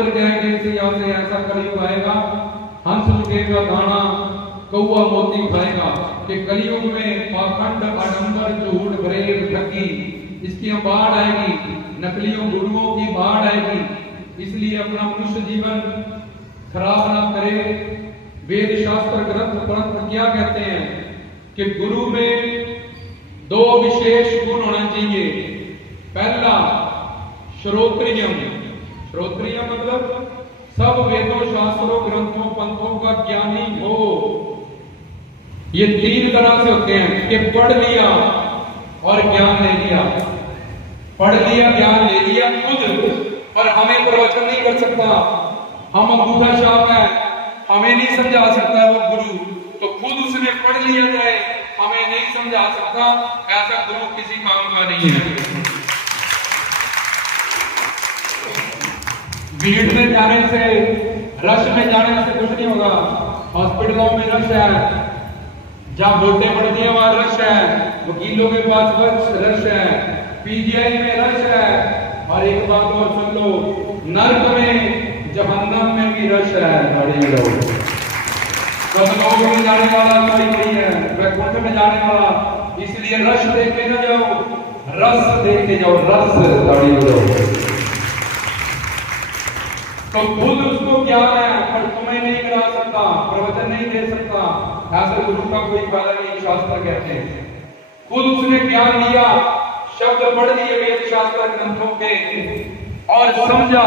अंदर जाएंगे इसे यहाँ से ऐसा कलयुग आएगा, हंस लुटेगा दाना कौआ मोती खाएगा, कि कलयुग में पाखंड आडंबर झूठ फरेब ठगी इसकी बाढ़ आएगी, नकलियों गुरुओं की बाढ़ आएगी। इसलिए अपना मनुष्य जीवन खराब ना करे। वेद शास्त्र ग्रंथ परंपरा क्या कहते हैं कि गुरु में दो विशेष गुण होना चाहिए। पहला श्रोत्रियम, श्रोत्रियम मतलब सब वेदों शास्त्रों ग्रंथों पंथों का ज्ञानी हो। ये तीन तरह से होते हैं कि पढ़ लिया और ज्ञान ले लिया। पढ़ लिया ज्ञान ले लिया खुद, पर हमें प्रवचन नहीं कर सकता, हम अंगूठा छाप है, हमें नहीं समझा सकता वो गुरु, तो खुद उसने पढ़ लिया जाए, हमें नहीं समझा सकता, ऐसा गुरु किसी काम का नहीं है। भीड़ में जाने से, रश में जाने से कुछ नहीं होगा। हॉस्पिटलों में रश है, जहां वोटें पड़ती है वहां रश है, वकीलों के पास रश है, पीजीआई में रश है, और एक बात और सुन लो, नर्क में जहन्नम में भी रश है। बड़े लोग कब्रों में जाने वाला कोई नहीं है, वैकुंठ में जाने वाला, इसलिए रश देख के ना जाओ, रस देख के जाओ, रस। बड़े लोग तो खुद उसको ज्ञान है पर तुम्हें नहीं करा सकता, प्रवचन नहीं दे सकता, ऐसे गुरु का कोई फायदा नहीं, शास्त्र कहते हैं। खुद उसने ज्ञान लिया, शब्द पढ़ लिए वेद शास्त्र ग्रंथों के और समझा,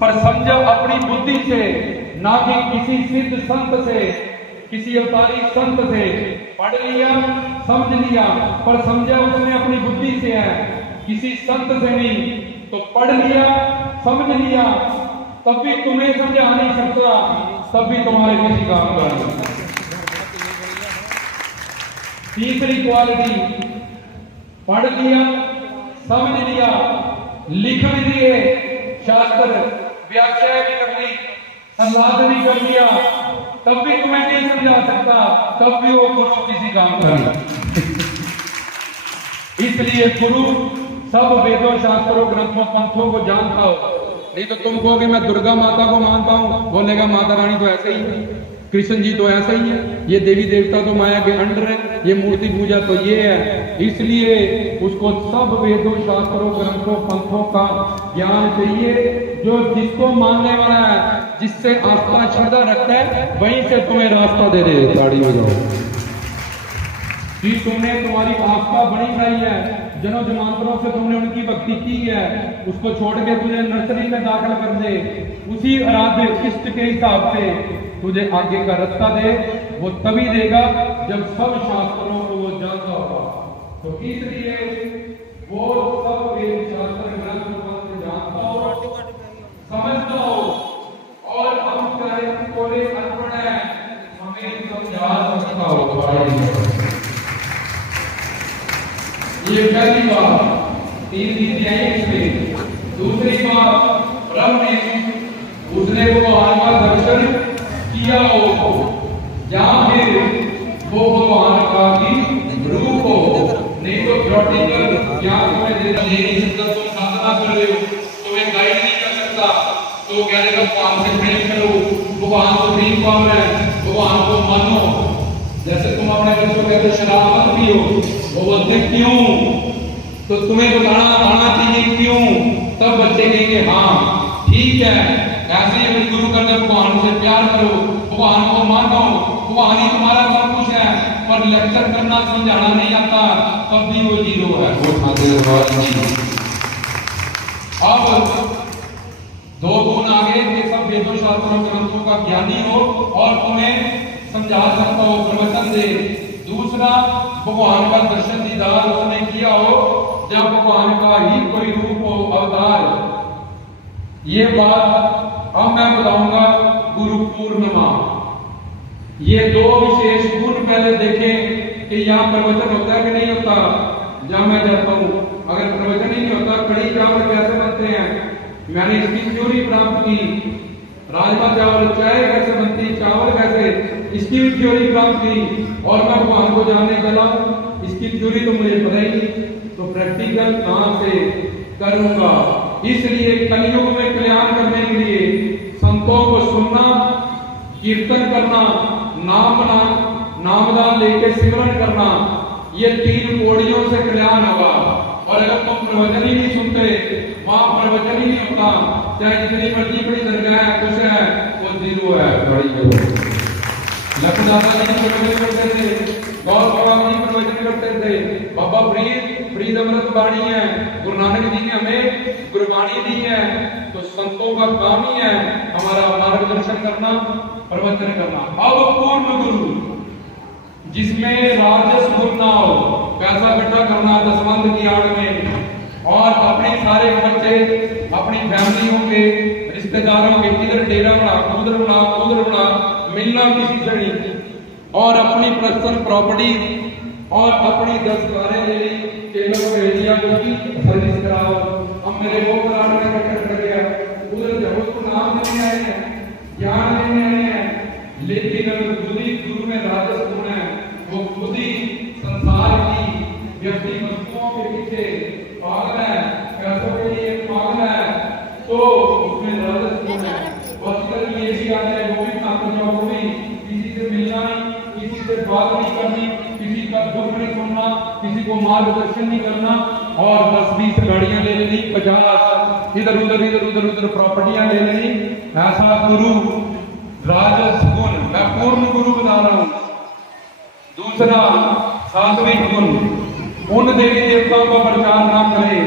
पर समझा अपनी बुद्धि से, ना कि किसी सिद्ध संत से, किसी अवतारी संत से। पढ़ लिया समझ लिया, पर समझा उसने अपनी बुद्धि से है, किसी संत से नहीं। तो पढ़ लिया समझ लिया, तब भी तुम्हें समझा नहीं सकता, तब भी तुम्हारे किसी काम का नहीं। तीसरी क्वालिटी, पढ़ लिया समझ लिया, लिख भी दिए शास्त्र, व्याख्या भी कर ली, अनुवाद भी कर लिया, तब भी तुम्हें नहीं समझा सकता, तब भी वो गुरु किसी काम का नहीं। इसलिए गुरु सब वेदों शास्त्रों ग्रंथों पंथों को जानता हो। नहीं तो तुम कहोगे मैं दुर्गा माता को मानता हूं, बोलेगा माता रानी तो ऐसे ही है, कृष्ण जी तो ऐसे ही है, ये देवी देवता तो माया के अंडर है, ये मूर्ति पूजा तो ये है। इसलिए उसको सब वेदों शास्त्रों ग्रंथों पंथों का ज्ञान चाहिए, जो जिसको मानने वाला है, जिससे आस्था श्रद्धा रखता है, वहीं से तुम्हें रास्ता दे दे। ताड़ी हो जाओ कि तुमने तुम्हारी आस्था बनी खाई है, जन्म जन्मांतरों से तुमने उनकी भक्ति की है, उसको छोड़ के तुझे नर्सरी में दाखिल कर दे, उसी आराध्य इष्ट के हिसाब से तुझे आगे का रास्ता दे, वो तभी देगा जब सब शास्त्रों को वो जानता होगा। तो इसलिए वो सब वेद शास्त्र ग्रंथ जानता हो, समझता हो, और हम चाहे कोई अनपढ़ है, हमें समझा सकता हो। ये पहली बात, तीन इसमें। दूसरी बात, ब्रह्म ने उसने भगवान का दर्शन किया हो, या फिर वो भगवान का ही रूप हो। नहीं तो प्रैक्टिकल ज्ञान तुम्हें दे नहीं सकता, तुम साधना कर रहे हो, तुम्हें गाइड नहीं कर सकता, तो कह देगा भगवान से प्रेम करो, भगवान को नहीं पावर है, भगवान को मानो। जैसे तुम अपने बच्चों को कहते शराब मत पियो, वो बोलते क्यों, तो तुम्हें बताना आना चाहिए क्यों, तब बच्चे कहेंगे हाँ ठीक है। ऐसे ही गुरु करते भगवान से प्यार करो, भगवान को मानो, भगवान ही तुम्हारा सब कुछ है, पर लेक्चर करना समझाना नहीं आता, तब भी वो जीरो है, वो नहीं। अब दो गुण आगे के सब वेदों शास्त्रों ग्रंथों का ज्ञानी हो और तुम्हें समझा सकता हो, प्रवचन दे। दूसरा, भगवान का दर्शन दीदार उसने किया हो, जब भगवान का ही कोई रूप हो, अवतार। ये बात अब मैं बताऊंगा गुरु पूर्णिमा। ये दो विशेष गुण पहले देखें कि यहाँ प्रवचन होता है कि नहीं होता। जहां मैं जाता हूँ, अगर प्रवचन ही नहीं होता, कड़ी चावल कैसे बनते हैं, मैंने इसकी थ्योरी प्राप्त की। राजमा चावल, चाय कैसे बनती, चावल कैसे, इसकी भी थ्योरी प्राप्त की, और मैं भगवान को जानने चला, इसकी थ्योरी तो मुझे पता ही नहीं, तो प्रैक्टिकल कहां से करूंगा। इसलिए कलयुग में कल्याण करने के लिए लेके सिमरन करना, ये 3 पौड़ियों से कल्याण होगा। और अगर तुम प्रवचन ही नहीं सुनते, वहां प्रवचन ही नहीं होता, चाहे जितनी मर्जी बड़ी दरगाह है, कुछ है, वो 0 है। बड़ी लखनदाता जी प्रवचन करते थे, गौर बाबा जी प्रवचन करते थे, बाबा फरीद अमृत बाणी है, गुरु नानक जी ने हमें गुरबाणी दी है। तो संतों का काम ही है हमारा मार्गदर्शन करना, प्रवचन करना। अब पूर्ण गुरु जिसमें राजस गुण ना हो, पैसा इकट्ठा करना दसवंध की आड़ में, और अपने सारे बच्चे अपनी फैमिलियों के रिश्तेदारों के इधर डेरा बना, उधर बना, उधर बना, मिलना किसी से नहीं, और अपनी पर्सनल प्रॉपर्टी और अपनी 10 कारें ले ली, चेलों को भेज दिया कि सर्विस कराओ। अब मेरे वो प्लाट में कट कर गया, उधर जाओ, उसको नाम देने आए हैं, ज्ञान देने आए हैं, लेकिन अगर गुरु में राजस गुण है, वो खुद ही संसार की व्यक्ति वस्तुओं के पीछे पागल है, पैसों के लिए पागल है, तो उसमें राजस गुण है। आजकल ये भी आता है, वो भी खाते जाओ, वो भी किसी से मिलना नहीं, किसी से बात नहीं करनी, किसी का दुख नहीं सुनना, किसी को मार्गदर्शन नहीं करना, और 10-20 गाड़ियां ले लेनी, 50 इधर उधर प्रॉपर्टियां ले लेनी। ऐसा गुरु राजस गुण, मैं पूर्ण गुरु बता रहा हूं। दूसरा सात्विक गुण, उन देवी देवताओं का प्रचार ना करे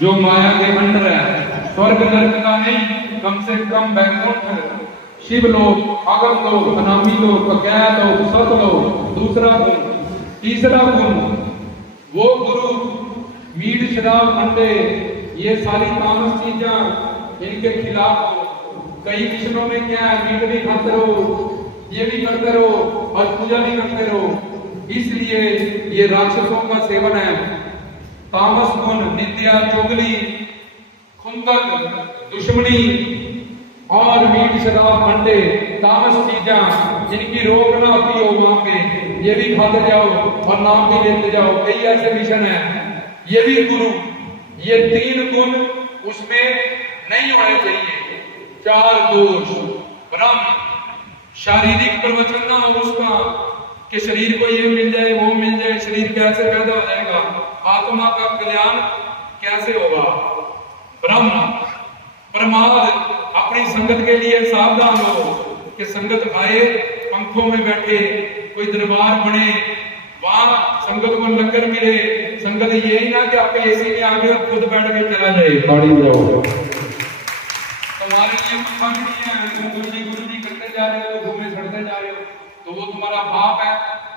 जो माया के अंडर है, स्वर्ग नरक का नहीं, कम से कम वैकुंठ, शिव लोक, अगम लोक, अनामी लोक, अज्ञात लोक, सत लोक। दूसरा गुण। तीसरा गुण, वो गुरु मीट शराब अंडे ये सारी तामस चीजें इनके खिलाफ हो। कई मिशनों में क्या है, मीट भी खाते रहो, ये भी करते रहो और पूजा भी करते रहो, इसलिए ये राक्षसों का सेवन है। तामस गुण, निंदा, चुगली, खुंदक, दुश्मनी और मीट शराब अंडे, तामस चीजें जिनकी रोक ना होती हो, वहां पे ये भी खाते जाओ और नाम भी लेते जाओ। कई ऐसे मिशन है, ये भी गुरु, ये 3 गुण उसमें नहीं होने चाहिए। 4 दोष, ब्रह्म, शारीरिक प्रवचन ना हो उसका कि शरीर को ये मिल जाए, वो मिल जाए, शरीर कैसे पैदा हो जाएगा, आत्मा का कल्याण कैसे होगा। ब्रह्म, प्रमाद, अपनी संगत के लिए सावधान हो कि संगत आए, पंखों में बैठे, कोई दरबार बने, वहां संगत को लंगर मिले, संगत यही ना कि आपके एसी में आके खुद बैठ के चला जाए, गाड़ी में जाओ। तुम्हारे लिए कुछ नहीं है, तुम गुरु जी करते जा रहे हो, घूमे चढ़ते जा रहे हो, तो वो तुम्हारा बाप है,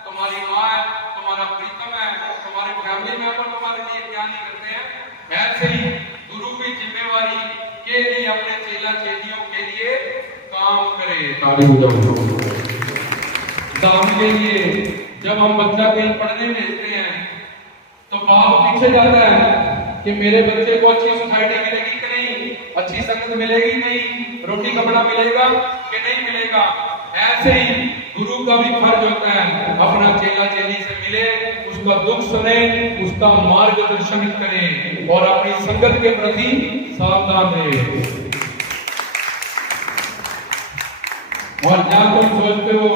तुम्हारी माँ है, तुम्हारा प्रीतम है, तुम्हारे फैमिली मेंबर तुम्हारे लिए क्या नहीं करते हैं। ऐसे ही गुरु की जिम्मेवारी के लिए अपने चेला चेलियों के लिए काम करे। दाम के लिए जब हम बच्चा कहीं पढ़ने भेजते हैं तो बाप पीछे जाता है कि मेरे बच्चे को अच्छी सोसाइटी मिलेगी कि नहीं, अच्छी संगत मिलेगी नहीं, रोटी कपड़ा मिलेगा कि नहीं मिलेगा। ऐसे ही गुरु का भी फर्ज होता है अपना चेला चेली से मिले, उसका दुख सुने, उसका मार्गदर्शन करे और अपनी संगत के प्रति सावधान रहे। और जहां तुम सोचते हो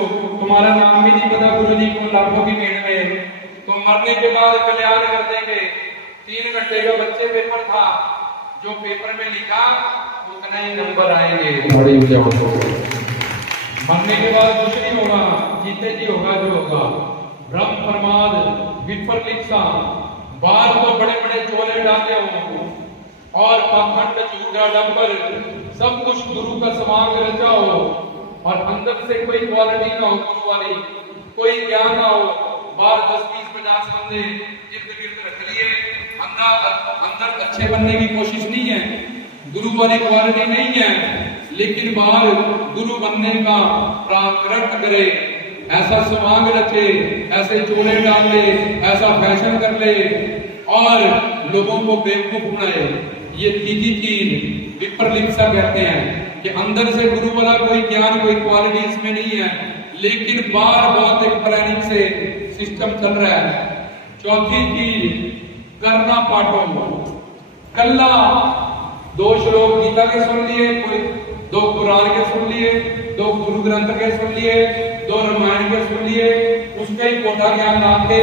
तुम्हारा नाम भी नहीं पता गुरु जी को लाखों की भीड़ में, तुम मरने के बाद कल्याण कर देंगे। 3 घंटे का बच्चे पेपर था, जो पेपर में लिखा उतना ही नंबर आएंगे। मरने के बाद कुछ नहीं होगा, जीते जी होगा जो होगा। ब्रह्म, प्रमाद, विपरलिप्सा, बाहर तो बड़े बड़े चोले डाले हो और पाखंड, झूठा, डंबर, सब कुछ गुरु का समांग रचा हो और अंदर से कोई क्वालिटी ना हो गुरु वाली, कोई ज्ञान ना हो। बाहर 10, 20, 50 बंदे इर्द गिर्द रख लिए, अंदर अच्छे बनने की कोशिश नहीं है, गुरु वाली क्वालिटी नहीं है, लेकिन बाहर गुरु बनने का प्राकृत करे, ऐसा समांग रचे, ऐसे चोले डाल ले, ऐसा फैशन कर ले और लोगों को बेवकूफ बनाए। ये तीसरी चीज विपरलिप्सा कहते हैं कि अंदर से गुरु वाला कोई ज्ञान, कोई क्वालिटी इसमें नहीं है, लेकिन बार बार एक प्लानिंग से सिस्टम चल रहा है। चौथी चीज करना पाठों, कल्ला 2 श्लोक गीता के सुन लिए, कोई 2 कुरान के सुन लिए, 2 गुरु ग्रंथ के सुन लिए, 2 रामायण के सुन लिए, उसका ही कोटा ज्ञान ला के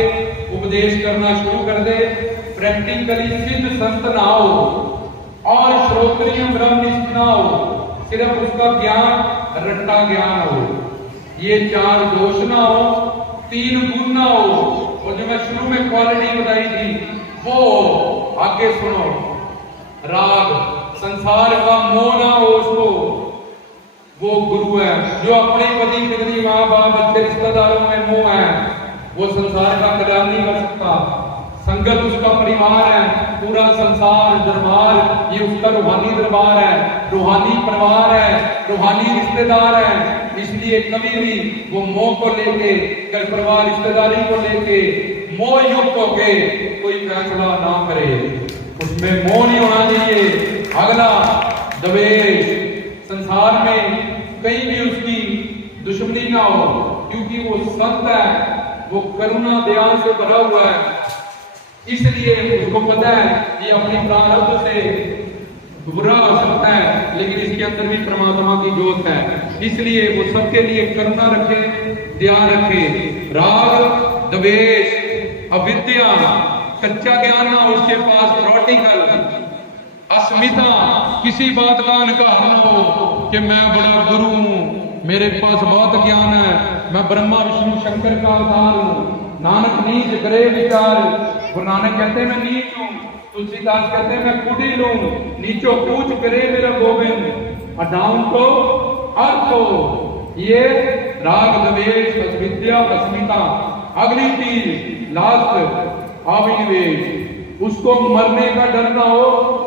उपदेश करना शुरू कर दे। प्रैक्टिकली सिद्ध संत ना हो और श्रोत्रिय ब्रह्मनिष्ठ ना हो, सिर्फ उसका ज्ञान रट्टा ज्ञान हो, ये 4 दोष ना हो, 3 गुण ना हो, और जो मैं शुरू में क्वालिटी बताई थी वो आगे सुनो। राग, संसार का मोह ना हो उसको, वो गुरु है। जो अपने पति पत्नी माँ बाप बच्चे रिश्तेदारों में मोह है, वो संसार का कल्याण नहीं कर सकता। संगत उसका परिवार है, पूरा संसार दरबार ये उसका रूहानी दरबार है, रूहानी परिवार है, रूहानी रिश्तेदार है। इसलिए कभी भी वो मोह को लेके, घर परिवार रिश्तेदारी को लेके मोह युक्त होके कोई फैसला ना करे, उसमें मोह नहीं होना चाहिए। अगला द्वेष, संसार में कहीं भी उसकी दुश्मनी ना हो, क्योंकि वो संत है, वो करुणा दया से भरा हुआ है। इसलिए उसको पता है ये अपनी प्रारब्ध से बुरा हो सकता है, लेकिन इसके अंदर भी परमात्मा की ज्योत है, इसलिए वो सबके लिए करुणा रखे, दया रखे। राग, द्वेष, अविद्या, कच्चा ज्ञान ना उसके पास, प्रैक्टिकल, अस्मिता, किसी बात का अहंकार न हो कि मैं बड़ा गुरु हूं, मेरे पास बहुत ज्ञान है, मैं ब्रह्मा विष्णु शंकर का अवतार हूं। नानक नीच करे विचार, गुरु नानक कहते हैं मैं नीच हूं, तुलसीदास कहते हैं मैं कुटिल हूं, नीचो पूछ करे मेरा गोविंद, डाउन को अर्थ हो। ये राग, द्वेष, अविद्या, अस्मिता। अगली चीज लास्ट, अभिनिवेश, उसको मरने का डर ना हो,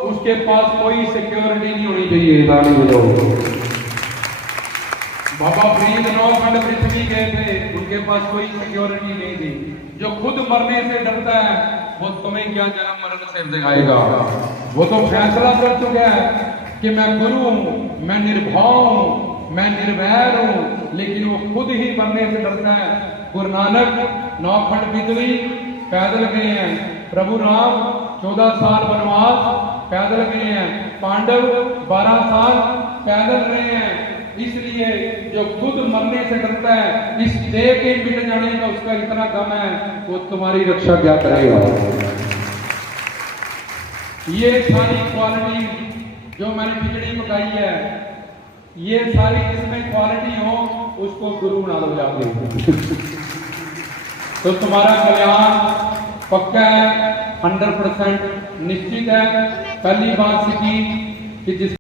उसके पास कोई सिक्योरिटी नहीं होनी चाहिए। ताली बजाओ। बाबा फरीद 9 खंड पृथ्वी गए थे, उनके पास कोई सिक्योरिटी नहीं थी। जो खुद मरने से डरता है वो तुम्हें क्या जन्म मरण से दिखाएगा। वो तो फैसला कर चुका है कि मैं गुरु हूं, मैं निर्भय हूं, मैं निर्वैर हूं, लेकिन वो खुद ही मरने से डरता है। गुरु नानक 9 खंड पृथ्वी पैदल गए हैं, प्रभु राम 14 साल वनवास पैदल गए हैं, पांडव 12 साल पैदल रहे हैं। इसलिए जो खुद मरने से डरता है, इस देह के मिट जाने का उसका इतना गम है, वो तुम्हारी रक्षा क्या करेगा। ये सारी क्वालिटी जो मैंने खिचड़ी पकाई है, ये सारी जिसमें क्वालिटी हो उसको गुरु बना लो जाके तो तुम्हारा कल्याण पक्का है, 100% निश्चित है। पहली बात सीखी कि जिस